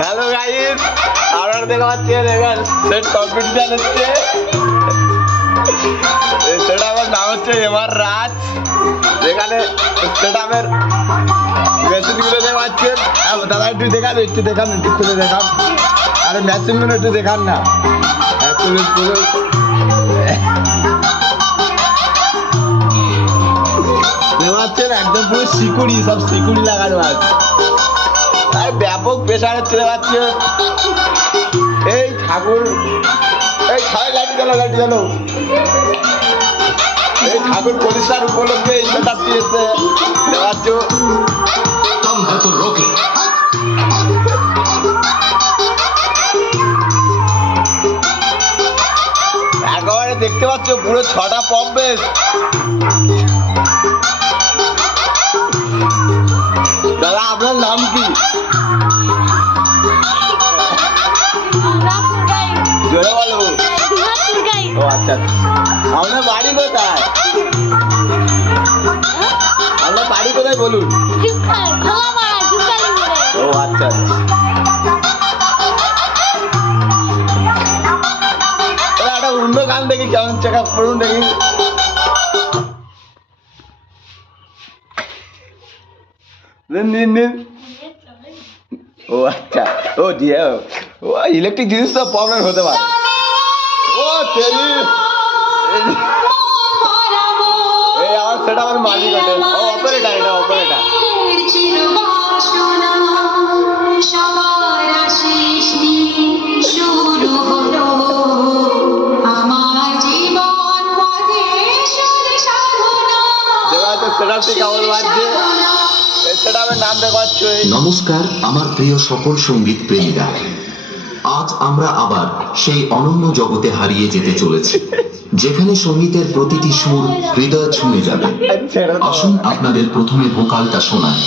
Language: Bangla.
হ্যালো গাইস, আপনারা দেখতে পাচ্ছেন এবার সেট কম্পিটিশন হচ্ছে। সেটা আমার নাম হচ্ছে এমআর রাজ। যেখানে সেটআপের মেশিনগুলো দেখতে পাচ্ছেন। দাদা একটু দেখান, একটু খুলে দেখান। আরে মেশিনগুলো একটু দেখান না। পাচ্ছেন একদম পুরো সিকুড়ি, সব সিকুড়ি লাগানো আছে। আর ব্যাপক প্রেশার হচ্ছে পাচ্ছে। এই ঠাকুর, এই লাইট গেল, এই ঠাকুর প্রতিষ্ঠার উপলক্ষে এই সেটআপটি এসে দেওয়াচ্ছ। একেবারে দেখতে পাচ্ছ পুরো 6টা পপ বেস। দাদা আপনার নাম কি? জোরে বলো। ও আচ্ছা, আপনার বাড়ি কোথায়? আপনার বাড়ি কোথায় বলুন? ও আচ্ছা, একটা অন্য গান দেখি, কেমন চেক আপ করুন দেখি। নিন। ও আচ্ছা, ও দিয়ে ও ইলেকট্রিক জিনিস তো প্রবলেম হতে পারে। ও তেরি, এই আমার সেটা আমার মালিক ওঠে। ও অপারেটার, এটা অপারেটার। সেটা কেমন বাজছে? নমস্কার আমার প্রিয় সকল সঙ্গীত প্রেমীরা, আজ আমরা আবার সেই অনন্য জগতে হারিয়ে যেতে চলেছি, যেখানে সঙ্গীতের প্রতিটি সুর হৃদয় ছুঁয়ে যাবে। আসুন আপনাদের প্রথমে ভোকালটা শোনাই।